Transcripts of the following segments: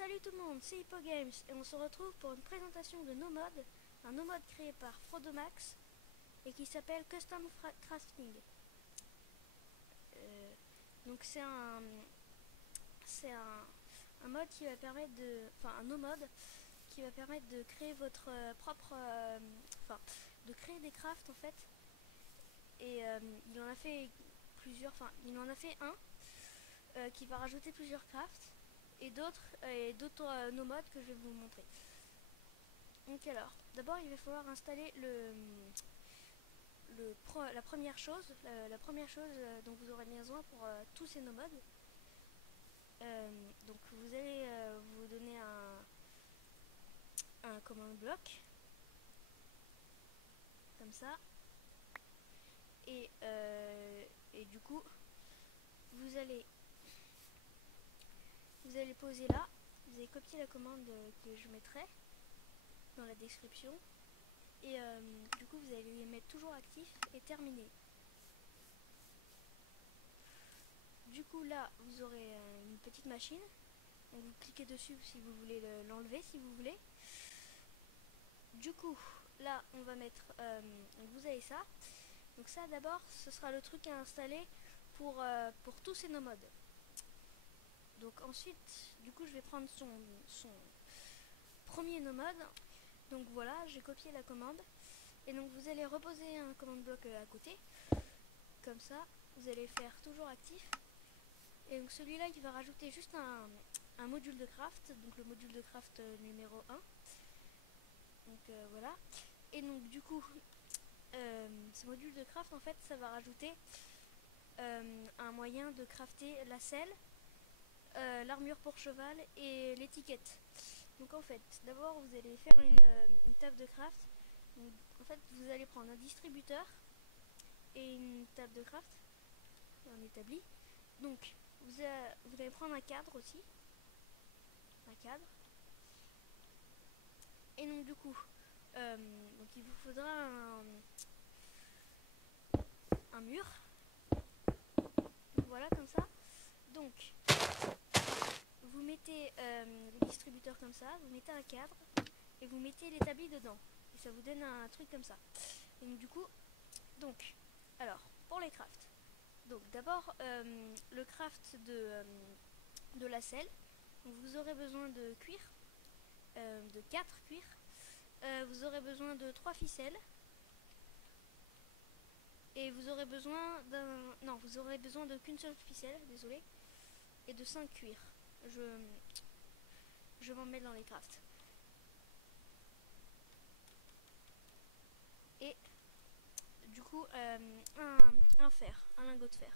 Salut tout le monde, c'est HippoGames et on se retrouve pour une présentation de NoMod, un NoMod créé par Frodomax et qui s'appelle Custom Crafting. Donc c'est un mode qui va permettre un NoMod qui va permettre de créer votre propre, de créer des crafts en fait. Et il en a fait plusieurs, il en a fait un qui va rajouter plusieurs crafts et d'autres NoMod que je vais vous montrer. Donc alors, d'abord il va falloir installer la première chose, dont vous aurez besoin pour tous ces NoMod. Donc vous allez vous donner un command bloc comme ça et du coup vous allez poser là, vous allez copier la commande que je mettrai dans la description et du coup vous allez les mettre toujours actif et terminé. Du coup là vous aurez une petite machine, donc vous cliquez dessus si vous voulez l'enlever si vous voulez. Du coup là on va mettre, donc vous avez ça, donc ça d'abord ce sera le truc à installer pour tous ces NoMod. Donc ensuite du coup je vais prendre son premier NoMod. Donc voilà, j'ai copié la commande et donc vous allez reposer un command bloc à côté comme ça, vous allez faire toujours actif et donc celui-là il va rajouter juste un module de craft, donc le module de craft numéro 1. Donc voilà, et donc du coup ce module de craft en fait ça va rajouter un moyen de crafter la selle, l'armure pour cheval et l'étiquette. Donc en fait d'abord vous allez faire une table de craft. Donc, en fait vous allez prendre un distributeur et une table de craft en établi. Donc vous allez prendre un cadre aussi, un cadre, et donc du coup donc il vous faudra un mur, donc voilà comme ça. Donc vous mettez le distributeur comme ça, vous mettez un cadre et vous mettez l'établi dedans et ça vous donne un truc comme ça. Et donc, du coup alors pour les crafts, donc d'abord le craft de la selle. Donc, vous aurez besoin de cuir, de 4 cuirs, vous aurez besoin de 3 ficelles et vous aurez besoin vous aurez besoin de qu'une seule ficelle, désolé, et de 5 cuirs. Je m'en mets dans les crafts. Et du coup un fer, un lingot de fer.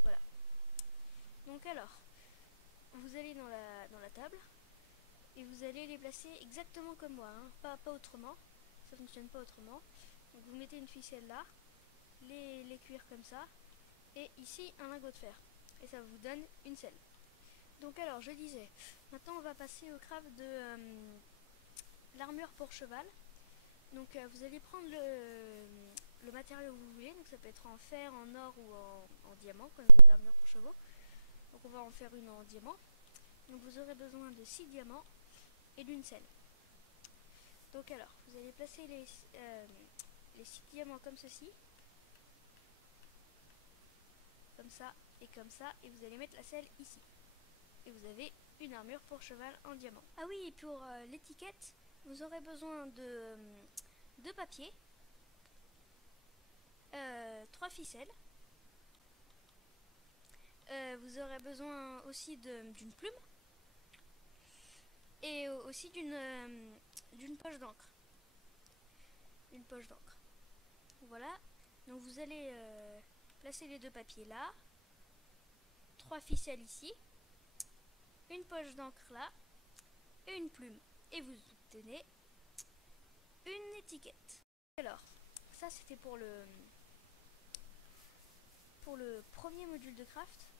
Voilà. Donc alors vous allez dans la table et vous allez les placer exactement comme moi, hein, pas autrement, ça fonctionne pas autrement. Donc vous mettez une ficelle là, les cuirs comme ça, et ici un lingot de fer, et ça vous donne une selle. Donc alors je disais, maintenant on va passer au craft de l'armure pour cheval. Donc vous allez prendre le matériau que vous voulez, donc ça peut être en fer, en or ou en diamant, comme les armures pour chevaux. Donc on va en faire une en diamant. Donc vous aurez besoin de 6 diamants et d'une selle. Donc alors, vous allez placer les 6 diamants comme ceci, comme ça, et vous allez mettre la selle ici. Et vous avez une armure pour cheval en diamant. Ah oui, et pour l'étiquette, vous aurez besoin de papier, 3 ficelles, vous aurez besoin aussi d'une plume et aussi d'une poche d'encre. Une poche d'encre. Voilà, donc vous allez placer les deux papiers là, 3 ficelles ici, une poche d'encre là et une plume. Et vous obtenez une étiquette. Alors, ça c'était pour le premier module de craft.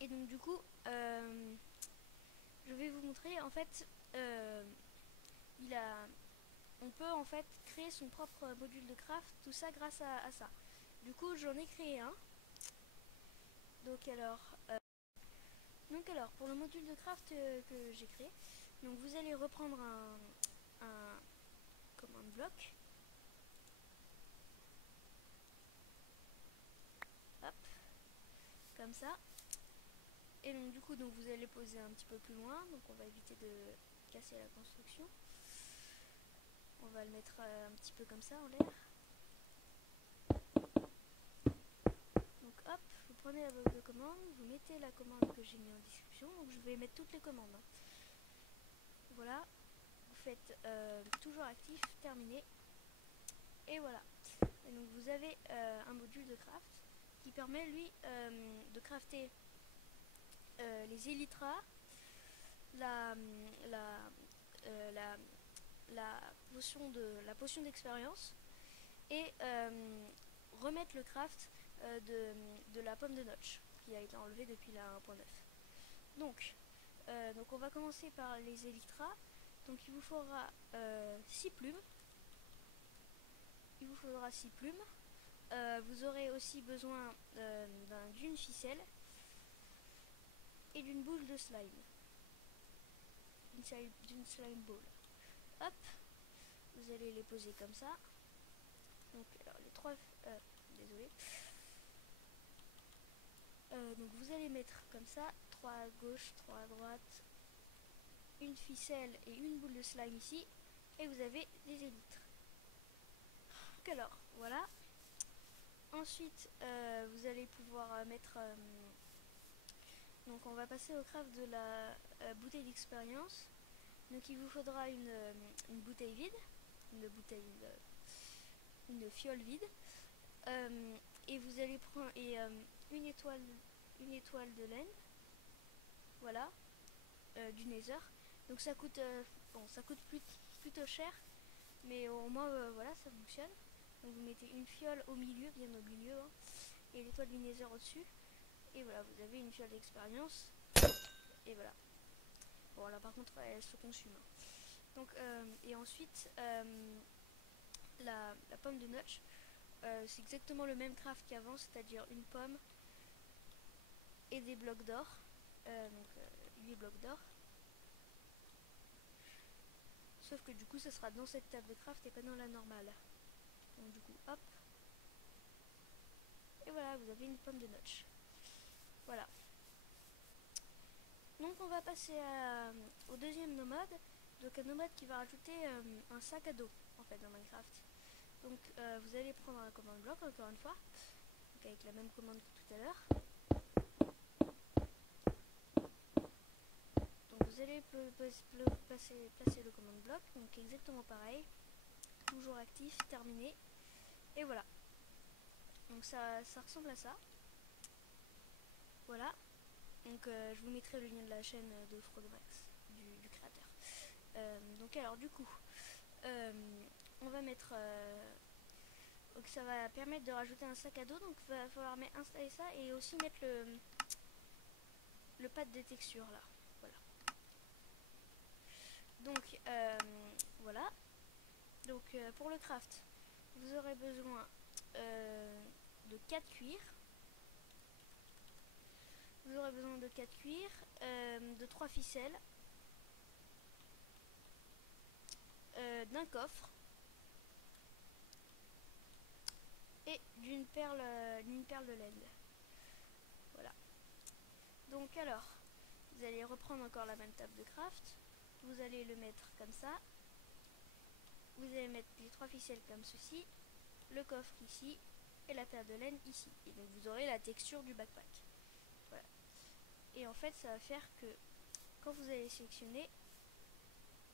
Et donc du coup, je vais vous montrer en fait, on peut en fait créer son propre module de craft, tout ça grâce à ça. Du coup, j'en ai créé un. Donc alors, Donc alors, pour le module de craft que j'ai créé, donc vous allez reprendre un command block. Hop, comme ça. Et donc du coup, donc vous allez poser un petit peu plus loin, donc on va éviter de casser la construction. On va le mettre un petit peu comme ça en l'air. Donc hop, vous prenez la bloc de commande, vous mettez la commande que j'ai mis en description. Donc je vais mettre toutes les commandes. Hein. Voilà, vous faites toujours actif, terminé. Et voilà. Et donc vous avez un module de craft qui permet lui de crafter les élytras, la potion d'expérience et remettre le craft de la pomme de notch qui a été enlevée depuis la 1.9. Donc on va commencer par les élytras. Donc il vous faudra 6 plumes. Il vous faudra 6 plumes. Vous aurez aussi besoin d'une ficelle et d'une boule de slime. D'une slime ball. Hop, vous allez les poser comme ça. Donc alors les trois désolé. Donc vous allez mettre comme ça 3 à gauche, 3 à droite, une ficelle et une boule de slime ici, et vous avez des élytres. Donc alors voilà. Ensuite vous allez pouvoir mettre donc on va passer au craft de la bouteille d'expérience. Donc il vous faudra une bouteille vide, une fiole vide, et vous allez prendre une étoile de laine, voilà, du Nether. Donc ça coûte ça coûte plutôt cher, mais au moins voilà, ça fonctionne. Donc vous mettez une fiole au milieu, bien au milieu, hein, et l'étoile du Nether au-dessus, et voilà, vous avez une fiole d'expérience, et voilà. Bon là par contre elle se consume. Donc et ensuite la pomme de notch, c'est exactement le même craft qu'avant, c'est-à-dire une pomme et des blocs d'or, donc 8 blocs d'or. Sauf que du coup ça sera dans cette table de craft et pas dans la normale. Donc du coup hop. Et voilà, vous avez une pomme de notch. Voilà. Donc on va passer au deuxième nomade. Donc un nomade qui va rajouter un sac à dos en fait dans Minecraft. Donc vous allez prendre un command block encore une fois. Donc avec la même commande que tout à l'heure. Donc vous allez placer le command block. Donc exactement pareil. Toujours actif, terminé. Et voilà. Donc ça ressemble à ça. Voilà. Donc je vous mettrai le lien de la chaîne de Frodomax, du créateur. Donc alors du coup, on va mettre... donc ça va permettre de rajouter un sac à dos. Donc il va falloir installer ça et aussi mettre le pad de texture là. Voilà. Donc voilà. Donc pour le craft, vous aurez besoin de 4 cuirs. Vous aurez besoin de 4 cuirs, de 3 ficelles, d'un coffre et d'une perle de laine. Voilà. Donc alors, vous allez reprendre encore la même table de craft. Vous allez le mettre comme ça. Vous allez mettre les 3 ficelles comme ceci, le coffre ici et la perle de laine ici. Et donc vous aurez la texture du backpack. Voilà. Et en fait, ça va faire que quand vous allez sélectionner,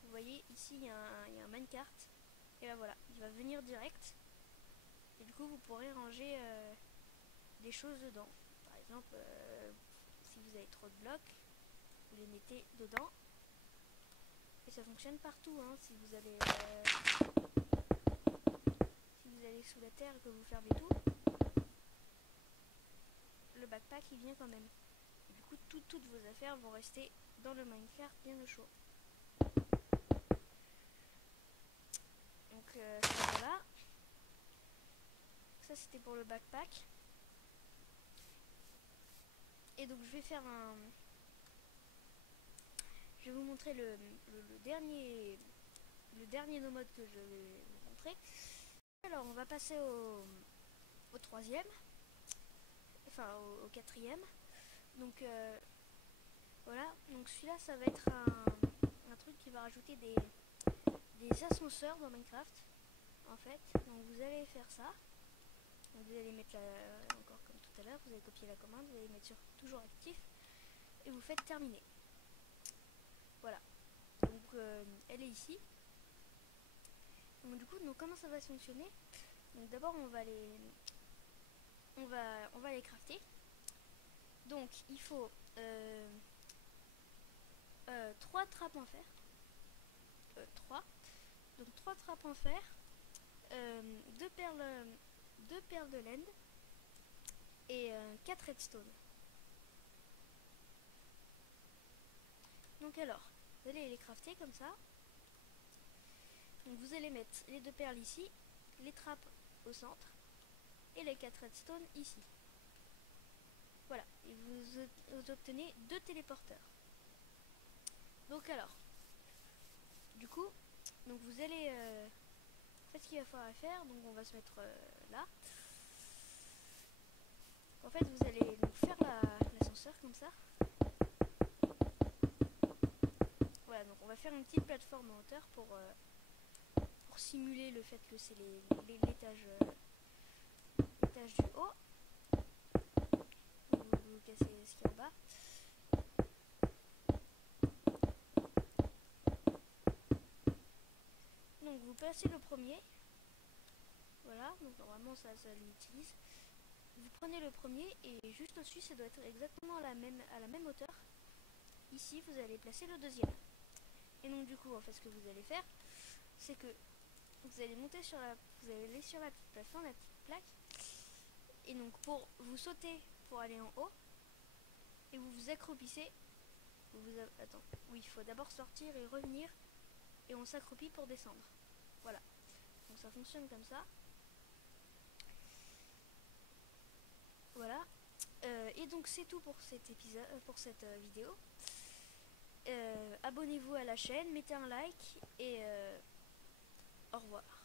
vous voyez ici il y a un minecart. Et ben voilà, il va venir direct. Et du coup, vous pourrez ranger des choses dedans. Par exemple, si vous avez trop de blocs, vous les mettez dedans. Et ça fonctionne partout. Hein, si vous allez sous la terre et que vous fermez tout, le backpack il vient quand même. Et du coup, toutes vos affaires vont rester dans le minecart bien au chaud. Donc ça voilà. Ça c'était pour le backpack. Et donc je vais faire je vais vous montrer le dernier no mode que je vais vous montrer. Alors on va passer au troisième, enfin au quatrième. Donc voilà, donc celui-là ça va être un truc qui va rajouter des ascenseurs dans Minecraft en fait. Donc vous allez faire ça. Donc vous allez mettre encore comme tout à l'heure, vous allez copier la commande, vous allez mettre sur toujours actif et vous faites terminer. Voilà. Donc elle est ici. Donc du coup, donc comment ça va fonctionner? Donc d'abord on va les crafter. Donc il faut 3 trappes en fer. 3. Donc 3 trappes en fer, 2 perles de laine et 4 redstone. Donc alors, vous allez les crafter comme ça. Donc vous allez mettre les 2 perles ici, les trappes au centre et les 4 redstone ici. Voilà, et vous obtenez 2 téléporteurs. Donc alors, du coup, donc vous allez en fait ce qu'il va falloir faire, donc on va se mettre là. En fait vous allez donc faire l'ascenseur comme ça. Voilà, donc on va faire une petite plateforme en hauteur pour simuler le fait que c'est l'étage du haut. Vous cassez ce qui est en bas. Donc vous placez le premier. Voilà, donc normalement ça l'utilise. Vous prenez le premier et juste au-dessus ça doit être exactement à la même hauteur. Ici vous allez placer le deuxième. Et donc du coup en fait ce que vous allez faire, c'est que vous allez monter vous allez aller sur la petite plateforme, la petite plaque. Et donc pour vous sauter pour aller en haut, et vous vous accroupissez. Attends, oui, il faut d'abord sortir et revenir, et on s'accroupit pour descendre. Voilà, donc ça fonctionne comme ça. Voilà, et donc c'est tout pour cet épisode, pour cette vidéo. Abonnez-vous à la chaîne, mettez un like et au revoir.